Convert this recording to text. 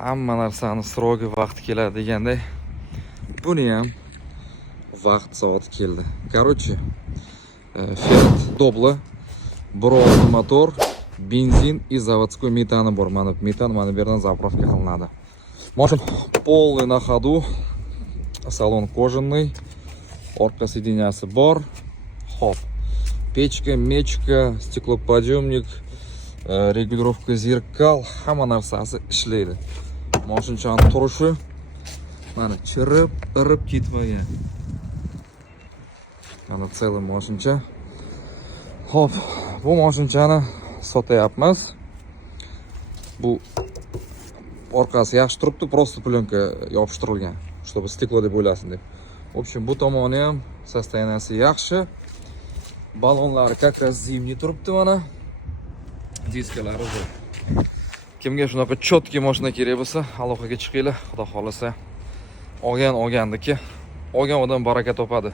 hamma narsani srogi vaqti keladi deganday, buni ham vaqt soati keldi. Короче, Fiat Doblo 1.6 motor, benzin и заводской metani bor. Mana metan mana bu yerdan zapravka qilinadi. Mashina полный на ходу. Salon кожаный. Orqa сиденьяsi bor. Hop. Pechka, mechka, стеклоподъемник, regulировка zerkal, hamma narsasi ishlaydi. Mashinani turishi mana chirib, irib ketmagan. Mana целый mashincha. Hop, bu mashinani sotyapmiz. Bu orqasi yaxshi turibdi, просто plyonka yopishtirilgan, чтобы steklo deb o'ylasin deb. В общем, bu tomoni ham состоянияsi yaxshi. Balonlari как раз zimniy turibdi mana. Diskalari zo'r. Kimga shunaqa chotki mashina kerak bo'lsa, aloqaga chiqinglar, xudo xolasa. Olgan olgandiki, olgan odam baraka topadi.